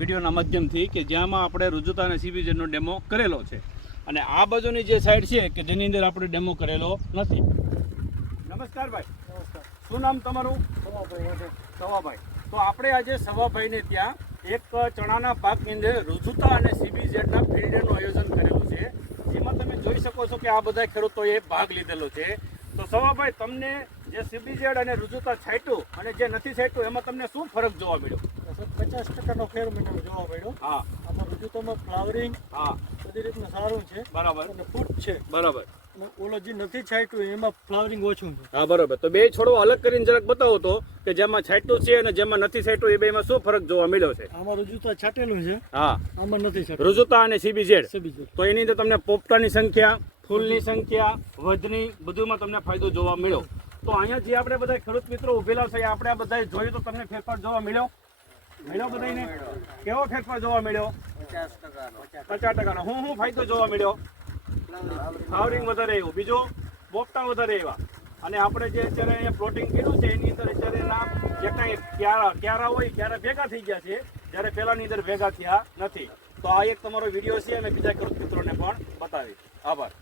વિડીયોના માધ્યમથી કે જેમાં આપણે રુજુતા અને સીબીઝેડનો ડેમો કરેલો છે અને આ બાજુની જે સાઈડ છે કે જેની અંદર આપણે ડેમો કરેલો નથી. નમસ્કાર ભાઈ. નમસ્કાર. શું નામ તમારું? સવાભાઈ. સવાભાઈ. તો આપણે આજે સવાભાઈને ત્યાં એક ચણાના પાકની અંદર રુજુતા અને સીબીઝેડના ફિલ્ડ ડેનું આયોજન કરેલું છે. એમાં તમે જોઈ શકો છો કે આ બધા ખેડૂતોએ ભાગ લીધેલો છે. તો સવાભાઈ, તમને જે સીબીઝેડ અને રુજુતા છાંટ્યું અને જે નથી છાંટ્યું એમાં તમને શું ફરક જોવા મળ્યો? 50% ફેર મને જોવા મળ્યો. હા. આમાં રુજુતામાં ફ્લાવરિંગ હા બધી રીતનું સારું છે. બરાબર. અને ફૂટ છે. બરાબર. અને ઓલો જે નથી છાંટ્યું એમાં ફ્લાવરિંગ ઓછું છે. હા બરાબર. તો બે છોડવા અલગ કરીને જરાક બતાવો તો કે જેમાં છાંટ્યું છે અને જેમાં નથી છાંટ્યું એ બેમાં શું ફરક જોવા મળ્યો છે? આમાં રુજુતા છાંટેલું છે. હા. આમાં નથી છાંટેલું. રુજુતા અને સીબીઝેડ. સીબીઝેડ. તો એની અંદર તમને પોપટાની સંખ્યા, ફૂલની સંખ્યા, વધની બધુંમાં તમને ફાયદો જોવા મળ્યો. તો અહીંયા જે આપણે બધા ખેડૂત મિત્રો ઉભેલા છે આપણે આ બધા જોયું તો તમને ફેરફાર જોવા મળ્યો બધાને? કેવો ફેરફાર જોવા મળ્યો? 50%. હું ફાયદો જોવા મળ્યો? ફ્લાવરિંગ વધારે આવ્યું. બીજું પોપટા વધારે આવ્યા. અને આપણે જે અત્યારે અહીંયા પ્લોટિંગ કર્યું છે એની અંદર અત્યારે એના જે કાંઈ ક્યારા હોય ક્યારા ભેગા થઈ ગયા છે, જ્યારે પહેલાની અંદર ભેગા થયા નથી. તો આ એક તમારો વિડીયો છે અને બીજા ખેડૂત મિત્રોને પણ બતાવી. આભાર.